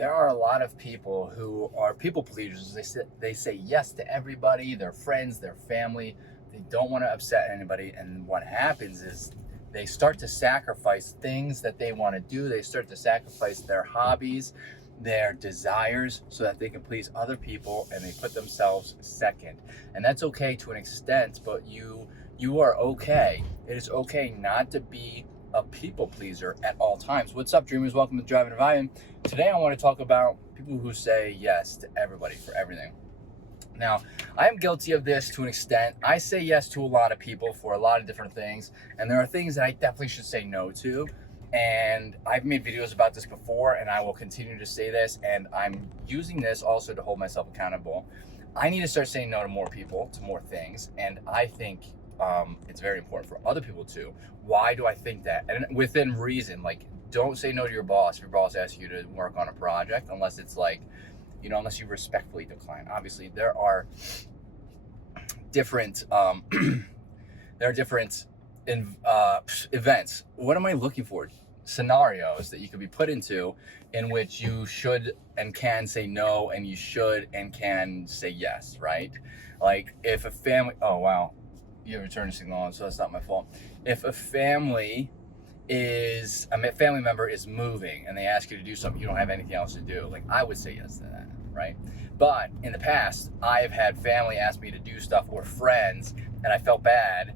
there are a lot of people who are people pleasers. They say yes to everybody, their friends, their family. They don't want to upset anybody. And what happens is they start to sacrifice things that they want to do. They start to sacrifice their hobbies, their desires, so that they can please other people, and they put themselves second. And that's okay to an extent, but you are okay. It is okay not to be a people pleaser at all times. What's up, dreamers? Welcome to Driving and Vibing. Today I want to talk about people who say yes to everybody for everything. Now, I am guilty of this to an extent. I say yes to a lot of people for a lot of different things, and there are things that I definitely should say no to. And I've made videos about this before, and I will continue to say this, and I'm using this also to hold myself accountable. I need to start saying no to more people, to more things, and I think it's very important for other people too. Why do I think that? And within reason, like, don't say no to your boss if your boss asks you to work on a project, unless it's like, unless you respectfully decline. Obviously, there are different events. What am I looking for? Scenarios that you could be put into in which you should and can say no, and you should and can say yes, right? Like if a family, oh wow, you have a turn signal on, so that's not my fault. If a family member is moving and they ask you to do something you don't have anything else to do, like I would say yes to that, right? But in the past, I've had family ask me to do stuff, or friends, and I felt bad,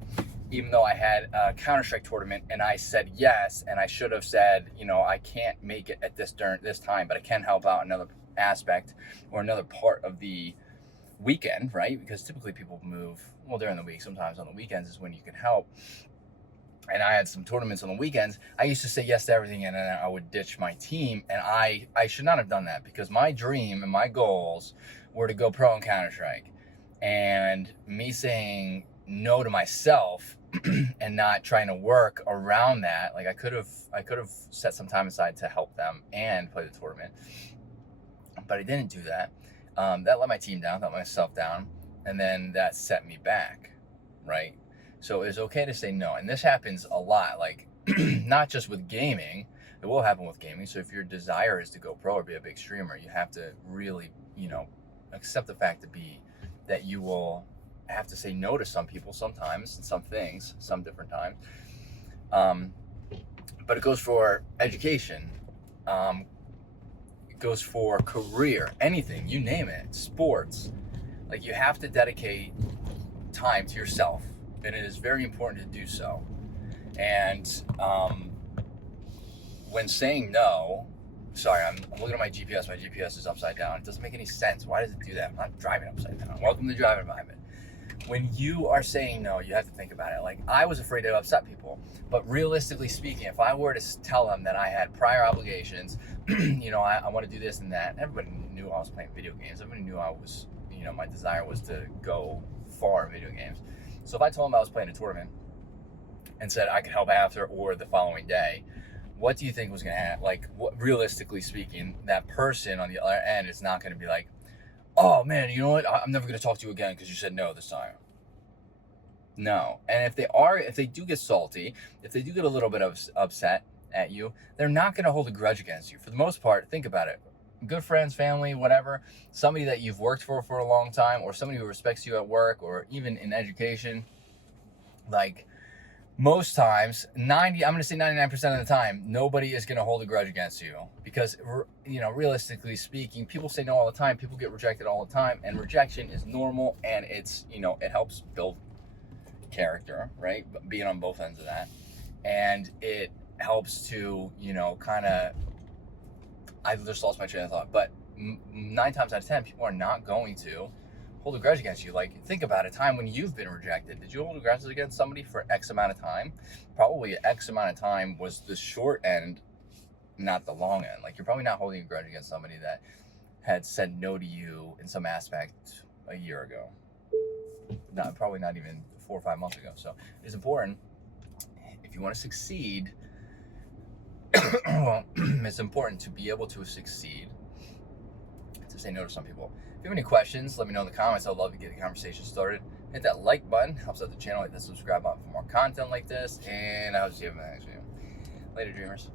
even though I had a Counter-Strike tournament and I said yes, and I should have said, I can't make it at this time, but I can help out another aspect or another part of the weekend, right? Because typically people move, during the week. Sometimes on the weekends is when you can help. And I had some tournaments on the weekends. I used to say yes to everything, and then I would ditch my team. And I should not have done that, because my dream and my goals were to go pro in Counter-Strike. And me saying no to myself and not trying to work around that, like I could have set some time aside to help them and play the tournament. But I didn't do that. That let my team down, that let myself down, and then that set me back, right? So it's okay to say no. And this happens a lot, like not just with gaming, it will happen with gaming. So if your desire is to go pro or be a big streamer, you have to really, accept the fact that you will have to say no to some people sometimes, and some things, some different times. But it goes for education. It goes for career, anything, you name it, sports. Like, you have to dedicate time to yourself, and it is very important to do so. And when saying no, sorry, I'm looking at my GPS. My GPS is upside down. It doesn't make any sense. Why does it do that? I'm not driving upside down. Welcome to Driving Environment. When you are saying no, you have to think about it. Like, I was afraid to upset people, but realistically speaking, if I were to tell them that I had prior obligations, I want to do this and that, everybody knew I was playing video games. Everybody knew I was, my desire was to go far in video games. So if I told them I was playing a tournament and said I could help after or the following day, what do you think was going to happen? Like, realistically speaking, that person on the other end is not going to be like, oh man, you know what? I'm never going to talk to you again because you said no this time. No. And if they do get salty, if they do get a little bit of upset at you, they're not going to hold a grudge against you. For the most part, think about it. Good friends, family, whatever, somebody that you've worked for a long time, or somebody who respects you at work or even in education, like, most times, I'm going to say 99% of the time, nobody is going to hold a grudge against you, because, realistically speaking, people say no all the time. People get rejected all the time, and rejection is normal, and it's, it helps build character, right? Being on both ends of that. And it helps to, I just lost my train of thought, but 9 times out of 10, people are not going to hold a grudge against you. Like, think about a time when you've been rejected. Did you hold a grudge against somebody for X amount of time? Probably X amount of time was the short end, not the long end. Like, you're probably not holding a grudge against somebody that had said no to you in some aspect a year ago. Probably not even 4 or 5 months ago. So it's important, if you want to succeed, well, it's important to be able to succeed, to say no to some people. If you have any questions, let me know in the comments. I'd love to get the conversation started. Hit that like button, helps out the channel. Hit the subscribe button for more content like this, and I'll see you in the next video. Later, dreamers.